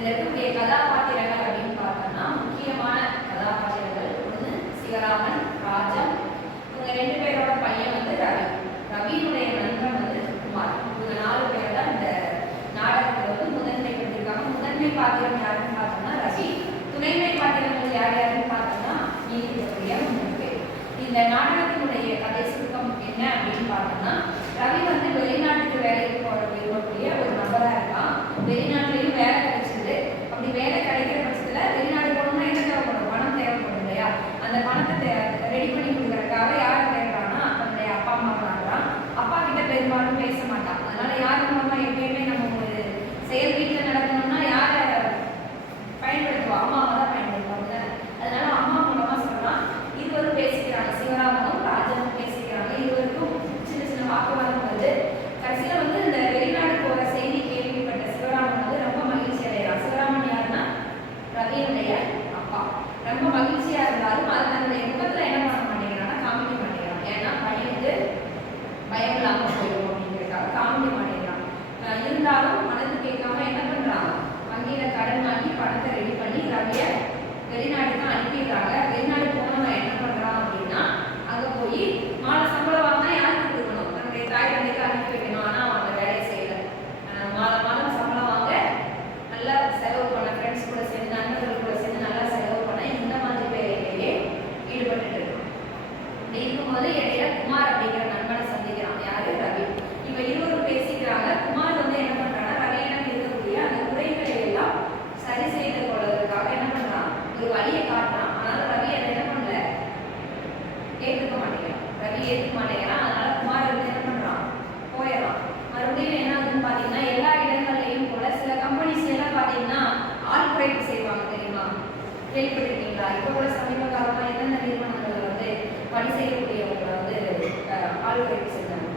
இதில் இருக்கக்கூடிய கதாபாத்திரங்கள் அப்படின்னு பார்த்தோம்னா முக்கியமான கதாபாத்திரங்கள் ஒன்று சிவராமன், ராஜம். இவங்க 2 பேரோட பையன் வந்து ரவி. ரவியினுடைய நண்பன் வந்து குமார். இவங்க 4 பேர் தான் இந்த நாடகத்தில் வந்து முதன்மைப்படுத்திருக்காங்க. முதன்மை பாத்திரம் யாருன்னு பார்த்தோம்னா ரவி. துணைமை பாத்திரங்கள் யார் யாருன்னு பார்த்தோம்னா நீதிபதியா 3 பேர். இந்த நாடகத்தினுடைய கதை சுருக்கம் என்ன அப்படின்னு பார்த்தோம்னா ரவி வந்து வெளிநாட்டுக்கு வேலைக்கு போகக்கூடிய ஒரு நபராக இருக்கான். வெளிநாட்டிலையும் வேலை கிடைச்சது. அப்படி வேலை கிடைக்கிற பட்சத்தில் வெளிநாடு போகணும்னா என்ன தேவைப்படும்? பணம் தேவைப்படும் இல்லையா? அந்த பணத்தை ரெடி பண்ணி கொடுக்குறதுக்காக யாரை கேட்குறான்னா தன்னுடைய அப்பா அம்மா வாங்குறான். அப்பா கிட்ட பெரும்பாலும் பேச மாட்டான். அதனால யார் மூலமா எப்பயுமே நம்ம ஒரு செயல் வீட்டில் நடக்கணும்னா யாரை பயன்படுத்துவோம்? அம்மாவை தான் பயன்படுத்துவாங்க. அதனால அம்மா மூலமா சொல்றான். இருவரும் பேசிக்கிறாங்க. சிவராமனும் ராஜனும் பேசிக்கிறாங்க. இருவருக்கும் சின்ன சின்ன வாக்குவாதம் வருது. கடைசியில வந்து இந்த வெளிநாடு போற செய்தி கேள்விப்பட்ட சிவராமன் வந்து ரொம்ப மகிழ்ச்சி அடைகிறான். சிவராமன் யாருன்னா ரவியுடைய அப்பா. ரொம்ப மகிழ்ச்சியா இருந்தாலும் அது தன்னுடைய முகத்துல என்ன பண்ண மாட்டேங்கிறான்னா காமிக்க மாட்டேங்கிறான். ஏன்னா பையனுக்கு பயம் இல்லாம போயிடும் அப்படிங்கிறதுக்காக காமிக்க மாட்டேங்கிறான். இருந்தாலும் மனது கேட்காம என்ன பண்றான்? வங்கியில கடன் வாங்கி பணத்தை ரெடி பண்ணி ரவிய வெளிநாட்டுக்கு அனுப்பிடுறாங்க. வெளிநாடு போனவன் என்ன பண்றான் அப்படின்னா அங்க போய் மாத சம்பளம் வாங்கினா யாருக்கு கொடுக்கணும்? தன்னுடைய தாய் தந்தைக்கு அனுப்பி வைக்கணும். ஆனா அவன் அந்த வேலையை செய்யல. மாதம் சம்பளம் வாங்க நல்லா செலவு பண்ண, ஃப்ரெண்ட்ஸ் கூட சேர்ந்து நண்பர்கள் கூட சேர்ந்து நல்லா செலவு பண்ண இந்த மாதிரி வேலையிலேயே ஈடுபட்டு இருக்கான். அப்படி இருக்கும்போது இடையில குமார் அப்படிங்கிற நண்பனை சந்திக்கிறான். யாரு? ரவி. இப்ப இருவரும் பேசிக்கிறாங்க. குமார் வந்து என்ன பண்றான்னா ரவியிடம் இருக்கக்கூடிய அந்த குறைகளை எல்லாம் சரி செய்து கொள்வதற்காக என்ன பண்றான்? ஒரு வழியை காட்டுறான். ஆனாலும் ரவி அதை என்ன பண்ணல, ஏற்றுக்க மாட்டேங்கிறான். ரவி ஏற்றுக்க மாட்டேங்கிறான். அதனால குமார் வந்து என்ன பண்றான்? போயிடறான். மறுபடியும் என்ன ஆகுதுன்னு பாத்தீங்கன்னா எல்லா இடங்கள்லையும் போல சில கம்பெனிஸ்ல எல்லாம் பாத்தீங்கன்னா ஆள் குறைப்பு செய்வாங்க. தெரியுமா? கேள்விப்பட்டிருக்கீங்களா? இப்போ கூட சமீப காலமா எந்தெந்த நிறுவனங்கள் வந்து பணி செய்யக்கூடியவங்களை வந்து ஆள் குறைப்பு செஞ்சாங்க.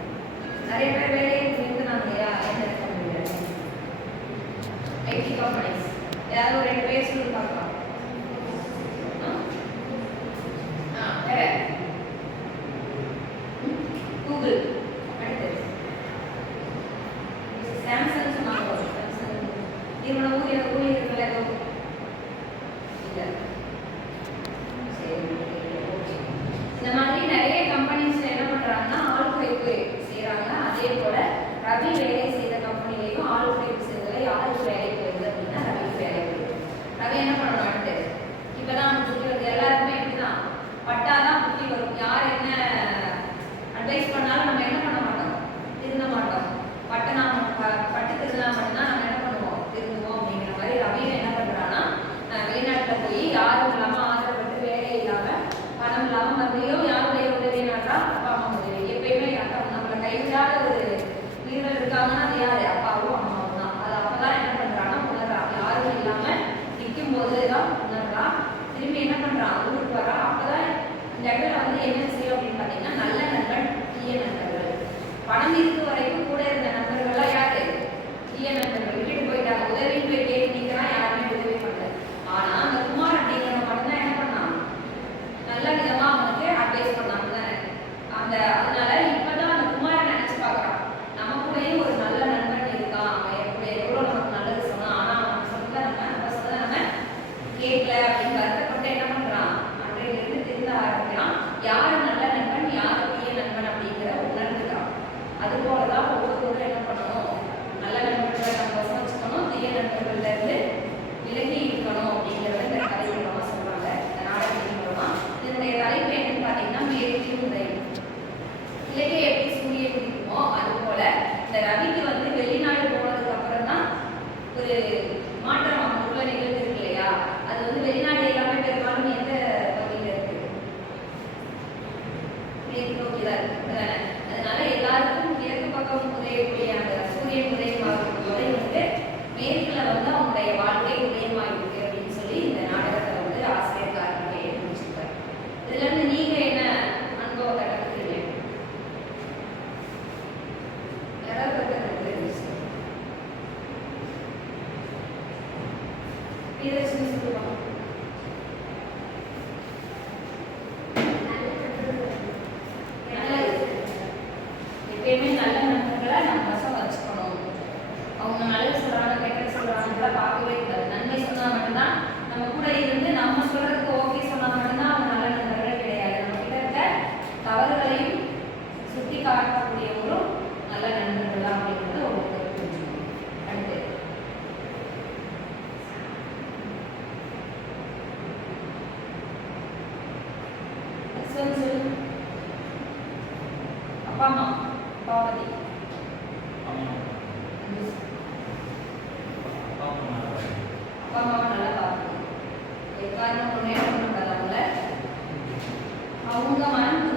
நிறைய பேர் வேலையை இருந்தாங்க இல்லையா? என்ன கம்பெனியில்? IT companies. ஏதாவது ஒரு 2 பேர் சொல்லி பார்க்கலாம். கூகுள், அடுத்தது சாம்சங் சொன்னாங்க. சாம்சங் நிறுவன ஊழியர்கள் ஏதோ இல்லை. சரி, ஓகே. இந்த மாதிரி நிறைய கம்பெனிஸ்ல என்ன பண்றாங்கன்னா ஆள் குறைப்பு செய்யறாங்க. அதே போல ரவி வேலை செய்த கம்பெனிலையும் ஆள் குறைப்பு செய்ததுல யாருக்கு வேலைக்கு வருது அப்படின்னா ரவிக்கு வேலைக்கு வருது. ரவி என்ன பண்ணணும்? அடுத்து இப்பதான் புத்தி வருது. எல்லாருக்குமே இப்படிதான் பட்டாதான் புத்தி வரும். யார் என்ன அட்வைஸ் பண்ணாலும் நம்ம என்ன பண்ண மாட்டோம்? திருந்த மாட்டோம். பட்டு திருந்தா மட்டும்தான் நம்ம என்ன பண்ணுவோம்? திருந்துவோம். அப்படிங்கிற மாதிரி ரவியும் என்ன பண்றான்னா வெளிநாட்டுல போய் யாரும் இல்லாம ஆதரப்பட்டு வேலை இல்லாம பணம் இல்லாம மறுபடியும் யாருடைய உதவி நாட்டா? அப்பா அம்மா உதவி. எப்பயுமே நம்மளை கைவிடாத ஒரு வீரர்கள் இருக்காங்கன்னா அது யாரு? அப்பாவும் அம்மாவும் தான். அது அப்பதான் என்ன பண்றான்னா உணர்றான். யாரும் இல்லாம நிற்கும் போதுதான் உணர்றான். திரும்பி என்ன பண்றான்? ஊருக்கு வரான். அப்பதான் இந்த இடத்துல வந்து என்ன செய்யும் அப்படின்னு பாத்தீங்கன்னா நல்ல நண்பன், தீய நண்பர்கள். பணம் இருக்கு வரைக்கும் கூட இருந்த நண்பர்கள்லாம் யாரு? தீய நண்பர்கள். விட்டுட்டு போயிட்டாங்க. உதவின்னு போய் கேட்டு நிற்கிறான். யாருமே உதவி பண்ணல. ஆனா அந்த குமார் அப்படிங்கிறவங்க மட்டும்தான் என்ன பண்ணான்? நல்ல விதமா அவனுக்கு அட்வைஸ் பண்ணாங்க தானே. அதனால இப்பதான் அந்த குமாரை நினைச்சு பார்க்கறான். நமக்குள்ளேயும் ஒரு நல்ல நண்பன் இருக்கான். அவன் எவ்வளவு நமக்கு நல்லது சொன்னான். ஆனா அவன் சொன்னதை நம்ம சொன்னதை நம்ம கேட்கல அப்படின்னு வருத்தப்பட்டு என்ன பண்றான்? அன்றையிலிருந்து திருந்த ஆரம்பிக்கிறான். யாரு நல்ல நண்பன், யாரு தீய நண்பன் அப்படிங்கிற உணர்ந்துக்கிறான். அது போலதான் ஒவ்வொருவரும் என்ன பண்ணணும்? நல்ல நண்பர்களை நம்ம வச்சுக்கணும். தீய நண்பர்கள்ல இருந்து விலகி இருக்கணும் அப்படிங்கிறத இந்த கதை மூலமா சொல்றாங்க. இந்த நாடகத்தின் மூலமா இதனுடைய தலைப்பு என்னன்னு பாத்தீங்கன்னா மேற்கு உதவி. இலக்கை எப்படி சூரியன் இருக்குமோ அது போல இந்த ரவிக்கு வந்து வெளிநாடு போனதுக்கு அப்புறம் தான் ஒரு மாற்றம் அவங்களுக்குள்ள நிகழ்ந்து இருக்கு இல்லையா? அது வந்து வெளிநாடு எல்லாமே பெரும்பாலும் எந்த பகுதியில் இருக்கு? மேற்கு நோக்கிதான் இருக்கு. அதனால எல்லாருக்கும் கிழக்கு பக்கம் உதயக்கூடிய அந்த சூரியன் உதயமாகும் போது வந்து மேற்குல வந்து அவங்களுடைய வாழ்க்கை உதயமாயிருக்கு அப்படின்னு சொல்லி இந்த நாடகத்தை வந்து ஆசிரியர் கார்த்திகேயன் முடிச்சிருக்காரு. இதுல இருந்து நீங்க என்ன அனுபவத்தை கற்றுக்கிறீங்க? யாராவது எப்பயுமே நல்ல நண்பர்களை நம்ம வசம் வச்சுக்கணும். அவங்க நல்லது சொல்றாங்க, கெட்டது சொல்றாங்க பார்க்கவே கூடாது. காட்டக்கூடியவங்களும் நல்ல நண்பர்கள் தான் அப்படிங்கிறத ஒவ்வொரு புரிஞ்சுக்கணும். அடுத்து சொல்லு. அப்பா அம்மா பாவதி அப்பா அம்மாவை நல்லா பார்த்துக்கணும். எக்காரணம் முன்னேற்றம் பண்ணாதவங்கள அவங்க மனம்